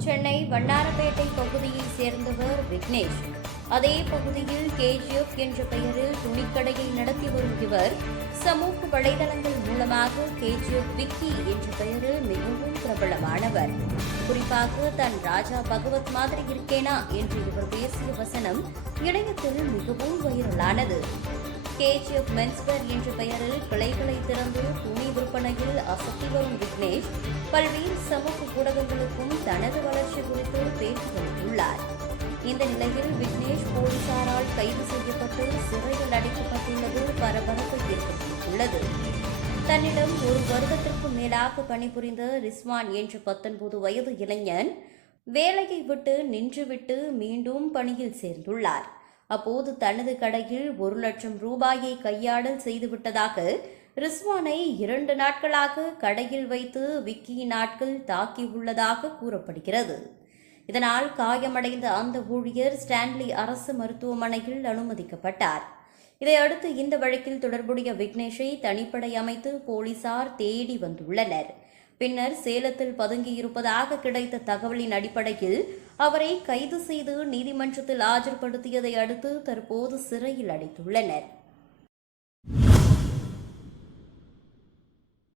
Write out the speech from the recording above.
சென்னை வண்ணாரப்பேட்டை பகுதியைச் சேர்ந்தவர் விக்னேஷ். அதே பகுதியில் கேஜிஎஃப் என்ற பெயரில் துணிக்கடையை நடத்தி வரும் இவர் சமூக வலைதளங்கள் மூலமாக கேஜிஎஃப் விக்கி என்ற பெயரில் மிகவும் பிரபலமானவர். குறிப்பாக தன் ராஜா பகவத் மாதிரி இருக்கேனா என்று இவர் பேசிய வசனம் இணையத்தில் மிகவும் வைரலானது. கேஜிஎஃப் மென்ஸ்வேர் என்ற பெயரில் கிளைகளை திறந்து துணி விற்பனையில் அசத்தி வரும் விக்னேஷ் பல்வேறு சமூக ஊடகங்களுக்கும் தனது வளர்ச்சி குறித்து பேச்சு அளித்துள்ளார் இந்த நிலையில் விக்னேஷ் போலீசாரால் கைது செய்யப்பட்டு சிறையில் அடைக்கப்பட்டுள்ளது பரபரப்பை ஏற்படுத்தியுள்ளது. தன்னிடம் ஒரு வருடத்திற்கு மேலாக பணிபுரிந்த ரிஸ்வான் என்ற பத்தொன்பது வயது இளைஞன் வேலையை விட்டு நின்றுவிட்டு மீண்டும் பணியில் சேர்ந்துள்ளார். அப்போது தனது கடையில் ஒரு லட்சம் ரூபாயை கையாடல் செய்துவிட்டதாக ரிஸ்வானை இரண்டு நாட்களாக கடையில் வைத்து விக்கி நாட்கள் தாக்கியுள்ளதாக கூறப்படுகிறது. இதனால் காயமடைந்த அந்த ஊழியர் ஸ்டான்லி அரசு மருத்துவமனையில் அனுமதிக்கப்பட்டார். இதையடுத்து இந்த வழக்கில் தொடர்புடைய விக்னேஷை தனிப்படை அமைத்து போலீசார் தேடி வந்துள்ளனர். பின்னர் சேலத்தில் பதுங்கியிருப்பதாக கிடைத்த தகவலின் அடிப்படையில் அவரை கைது செய்து நீதிமன்றத்தில் ஆஜர்படுத்தியதை அடுத்து தற்போது சிறையில் அடைத்துள்ளனர்.